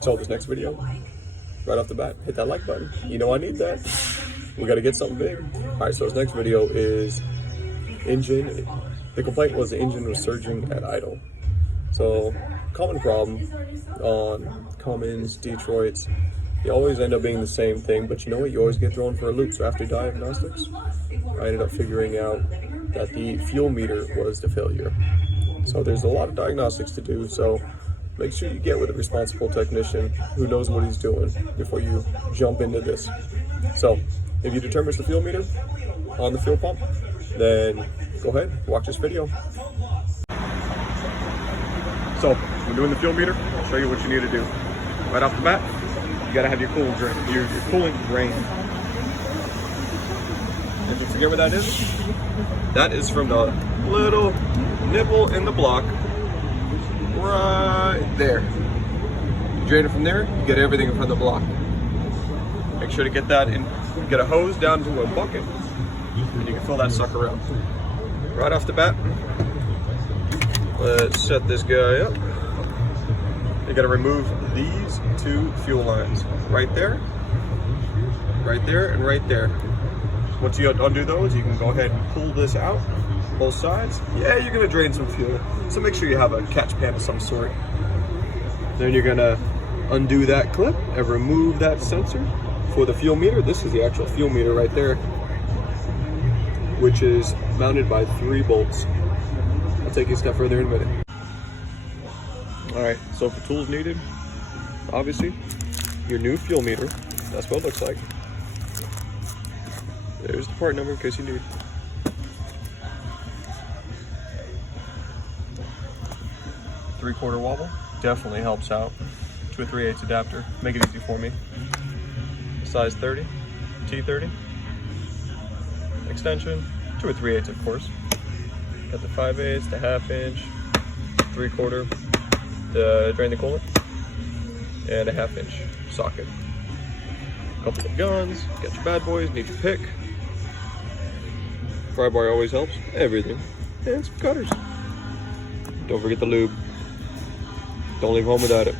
So this next video, right off the bat, hit that like button. You know I need that. We got to get something big. All right, so this next video is engine. The complaint was the engine was surging at idle. So common problem on Cummins, Detroits. They always end up being the same thing, but you know what? You always get thrown for a loop. So after diagnostics, I ended up figuring out that the fuel meter was the failure. So there's a lot of diagnostics to do. So make sure you get with a responsible technician who knows what he's doing before you jump into this. So if you determine it's the fuel meter on the fuel pump, then go ahead, watch this video. So we're doing the fuel meter. I'll show you what you need to do. Right off the bat, you gotta have your coolant drain, your coolant drain. If you forget what that is from the little nipple in the block right there. You drain it from there, you get everything from the block. Make sure to get that in, get a hose down to a bucket, and you can fill that sucker up. Right off the bat, let's set this guy up. You gotta remove these two fuel lines. Right there, and right there. Once you undo those, you can go ahead and pull this out, both sides. Yeah, you're gonna drain some fuel. So make sure you have a catch pan of some sort. Then you're gonna undo that clip and remove that sensor for the fuel meter. This is the actual fuel meter right there, which is mounted by 3 bolts. I'll take you a step further in a minute. All right, so for tools needed, obviously, your new fuel meter. That's what it looks like. There's the part number in case you need. Three-quarter wobble definitely helps out. To a 3/8 adapter, make it easy for me. Size 30, T30. Extension, to a 3/8 of course. Got the 5/8, the 1/2 inch, 3/4 to drain the coolant, and a 1/2 inch socket. Couple of guns, got your bad boys, need your pick. Pry bar always helps, everything. And some cutters. Don't forget the lube. Don't leave home without it.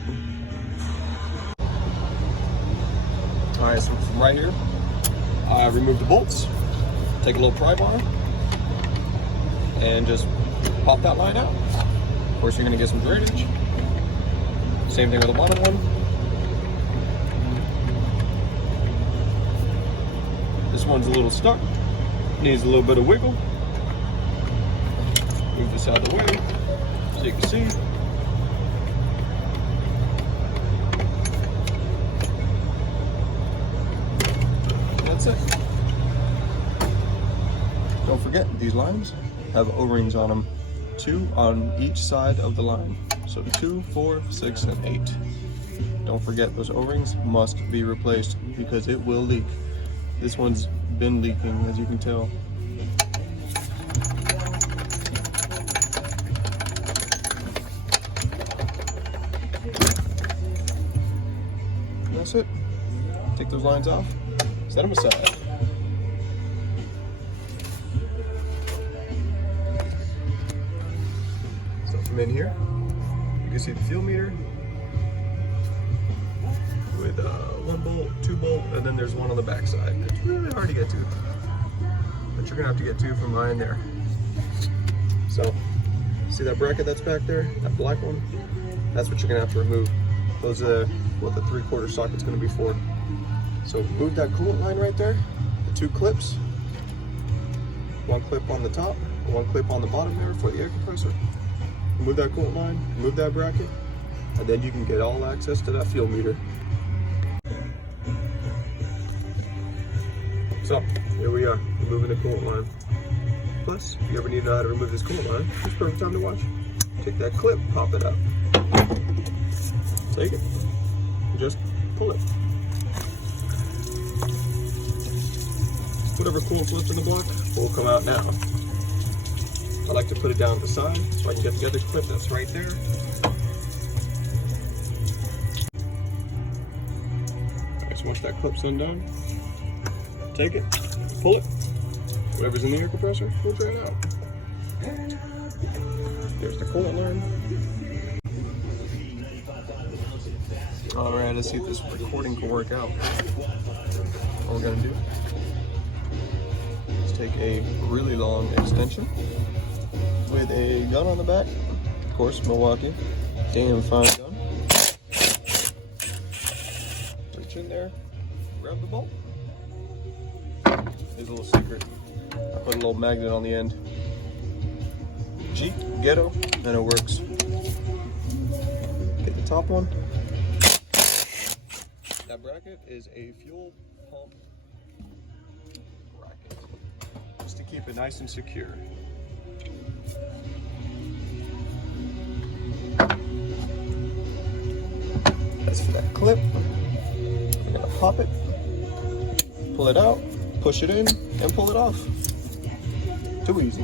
All right, so from right here, I remove the bolts, take a little pry bar, and just pop that line out. Of course, you're gonna get some drainage. Same thing with the bottom one. This one's a little stuck, needs a little bit of wiggle. Move this out of the way so you can see. That's it. Don't forget, these lines have O-rings on them, 2 on each side of the line. So 2, 4, 6, and 8. Don't forget, those O-rings must be replaced because it will leak. This one's been leaking, as you can tell. And that's it. Take those lines off, set them aside. So from in here, you can see the fuel meter with 1 bolt, 2 bolt, and then there's one on the back side. It's really hard to get to, but you're gonna have to get to from behind there. So, see that bracket that's back there, that black one? That's what you're gonna have to remove. Those are what the 3/4 socket's gonna be for. So move that coolant line right there, the 2 clips, 1 clip on the top, 1 clip on the bottom there for the air compressor. Move that coolant line, move that bracket, and then you can get all access to that fuel meter. So, here we are, removing the coolant line. Plus, if you ever need to know how to remove this coolant line, it's the perfect time to watch. Take that clip, pop it up. Take it, and just pull it. Whatever coolant's left in the block will come out now. I like to put it down the side so I can get the other clip that's right there. Alright, so once that clip's undone, take it, pull it. Whatever's in the air compressor, we'll drain it out. There's the coolant line. Alright, let's see if this recording can work out. What we're gonna do is take a really long extension with a gun on the back. Of course, Milwaukee. Damn fine gun. Reach in there, grab the bolt. Here's a little secret. I put a little magnet on the end. Jeep, ghetto, and it works. Get the top one. That bracket is a fuel pump bracket, just to keep it nice and secure. As for that clip, we're gonna pop it, pull it out, push it in, and pull it off. Too easy.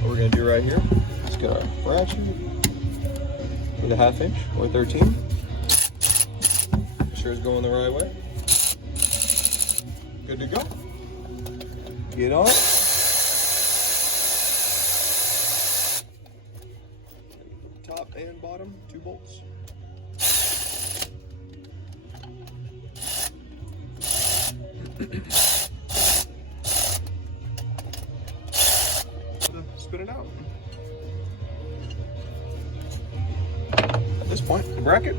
What we're gonna do right here is get our ratchet with a 1/2 inch or 13. Make sure it's going the right way. Good to go. Get on. Top and bottom, 2 bolts. Spin it out. At this point, the bracket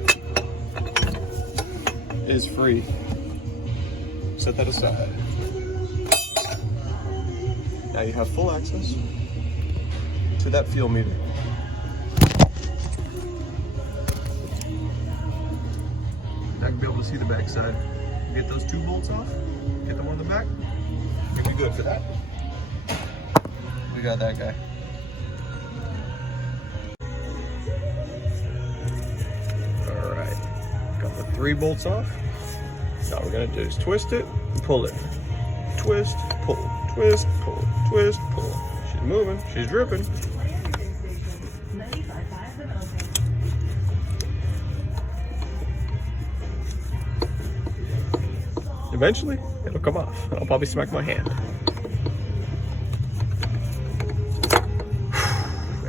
is free. Set that aside. Now you have full access to that fuel meter. Now you'll be able to see the back side. Get those 2 bolts off, get them on the back, you'll be good for that. We got that guy. Alright, got the 3 bolts off. Now what we're gonna do is twist it, pull it. Twist, pull, twist, pull, twist, pull. She's moving, she's dripping. Eventually, it'll come off. I'll probably smack my hand.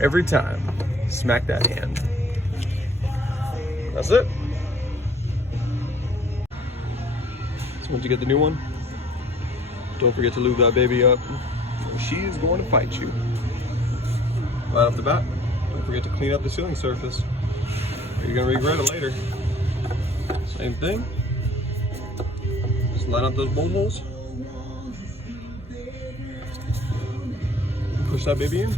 Every time, smack that hand. That's it. So once you get the new one, don't forget to lube that baby up. She is going to fight you. Right off the bat, don't forget to clean up the sealing surface. You're gonna regret it later. Same thing. Line up those bolt holes. Push that baby in.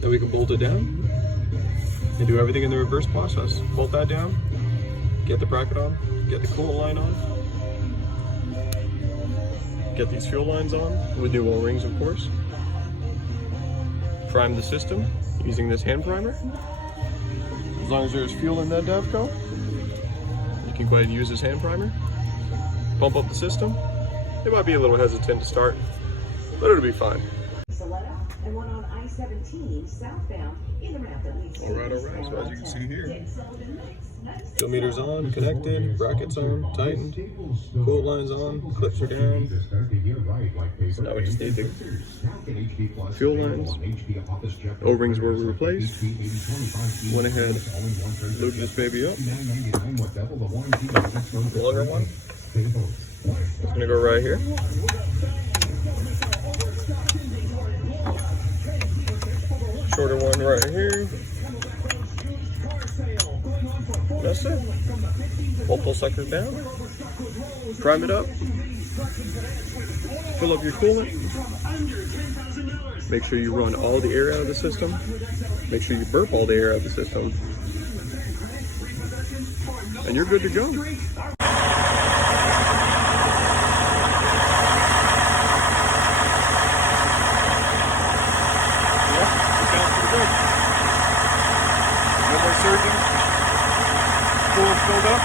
Then we can bolt it down and do everything in the reverse process. Bolt that down, get the bracket on, get the coolant line on, get these fuel lines on with new O-rings, of course. Prime the system using this hand primer. As long as there's fuel in that Davco, you can go ahead and use this hand primer. Pump up the system. It might be a little hesitant to start, but it'll be fine. And one on I-17 southbound in the ramp that leads to Alright, so as you can see here, fuel meter's on, connected, brackets on, tightened, coolant lines on, clips are down. So now we just need the fuel lines. O-rings were replaced. Went ahead, lubed this baby up. The longer one. It's gonna go right here. Shorter one right here. That's it. Bolt those suckers down. Prime it up. Fill up your coolant. Make sure you run all the air out of the system. Make sure you burp all the air out of the system. And you're good to go. No more surging. Coolant filled up.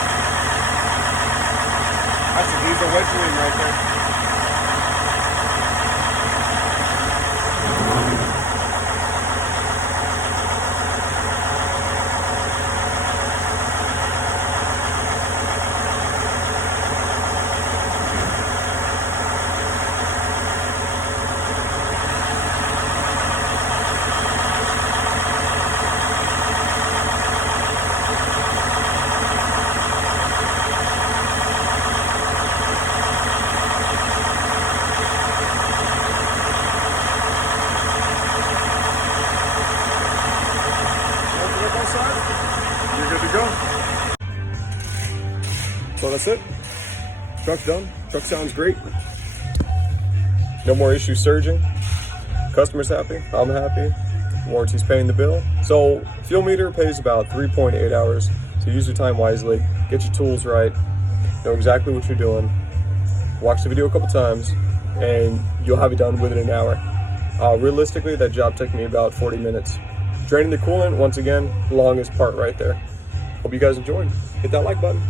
That's a diesel wet dream right there. that's it. Truck done. Truck sounds great. No more issues surging. Customer's happy. I'm happy. Warranty's paying the bill. So fuel meter pays about 3.8 hours. So use your time wisely. Get your tools right. Know exactly what you're doing. Watch the video a couple times, and you'll have it done within an hour. Realistically, that job took me about 40 minutes. Draining the coolant, once again, longest part right there. Hope you guys enjoyed. Hit that like button.